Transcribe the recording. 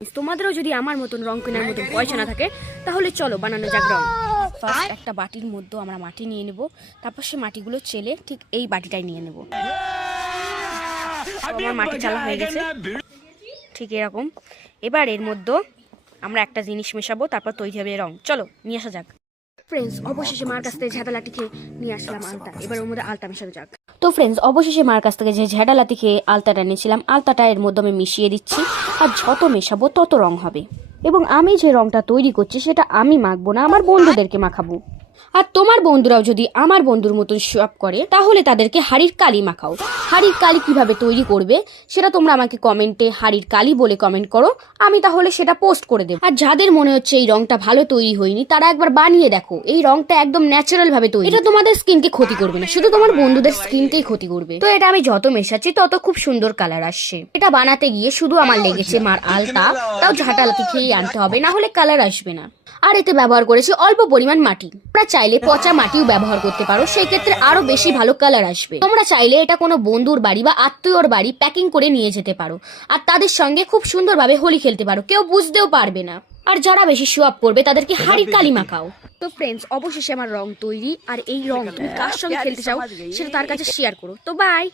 তোমাদেরও যদি আমার মতন রং কেনার মতন পয়সা না থাকে তাহলে চলো বানানো যাক রং। ফার্স্ট একটা বাটির মধ্যে আমরা মাটি নিয়ে নেব, তারপর সে মাটিগুলো চেলে ঠিক এই বাটিটাই নিয়ে নেব। আমার মাটি চালা হয়ে গেছে ঠিক এরকম। এবার এর মধ্যে আমরা একটা জিনিস মেশাবো, তারপর তৈরি হবে রং। চলো নিয়ে আসা যাক। ফ্রেন্ডস, অবশেষে মার কাছ থেকে ঝাঁটা লাঠি খেয়ে নিয়ে আসলাম আলতা। এবার ওর মধ্যে আলতা মেশানো যাক। তো ফ্রেন্ডস, অবশেষে মার কাছ থেকে যে ঝাঁটা লাঠি খেয়ে আলতাটা নিয়েছিলাম, আলতাটা এর মধ্যে আমি মিশিয়ে দিচ্ছি। আর যত মেশাবো তত রং হবে। এবং আমি যে রংটা তৈরি করছি সেটা আমি মাখবো না, আমার বন্ধুদেরকে মাখাবো। আর তোমার বন্ধুরাও যদি আমার বন্ধুর মতন শপ করে তাহলে তাদেরকে হাড়ির কালি মাখাও। হাড়ির কালি কিভাবে তৈরি করবে সেটা তোমরা আমাকে কমেন্টে হাড়ির কালি বলে কমেন্ট করো, আমি তাহলে সেটা পোস্ট করে দেবো। আর যাদের মনে হচ্ছে এই রংটা ভালো তৈরি হয়নি তারা একবার বানিয়ে দেখো। এই রংটা একদম ন্যাচারাল ভাবে তৈরি, এটা তোমাদের স্কিনকে ক্ষতি করবে না, শুধু তোমার বন্ধুদের স্কিনকেই ক্ষতি করবে। তো এটা আমি যত মেশাচ্ছি তত খুব সুন্দর কালার আসছে। এটা বানাতে গিয়ে শুধু আমার লেগেছে মার আলতা, তাও ঝাঁটালাতি খেয়েই আনতে হবে, না হলে কালার আসবে না। আর এতে ব্যবহার করেছি অল্প পরিমাণ মাটি। তোমরা চাইলে পচা মাটিও ব্যবহার করতে পারো, সেই ক্ষেত্রে আরো বেশি ভালো কালার আসবে। তোমরা চাইলে এটা কোনো বন্ধুর বাড়ি বা আত্মীয়র বাড়ি প্যাকিং করে নিয়ে যেতে পারো, আর তাদের সঙ্গে খুব সুন্দরভাবে হোলি খেলতে পারো, কেউ বুঝতেও পারবে না। আর যারা বেশি শো আপ করবে তাদেরকে হাড়ির কালি মাখাও। তো ফ্রেন্ডস, অবশেষে আমার রং তৈরি। আর এই রং তুমি কার সঙ্গে খেলতে চাও সেটা তার কাছে শেয়ার করো। তো বাই।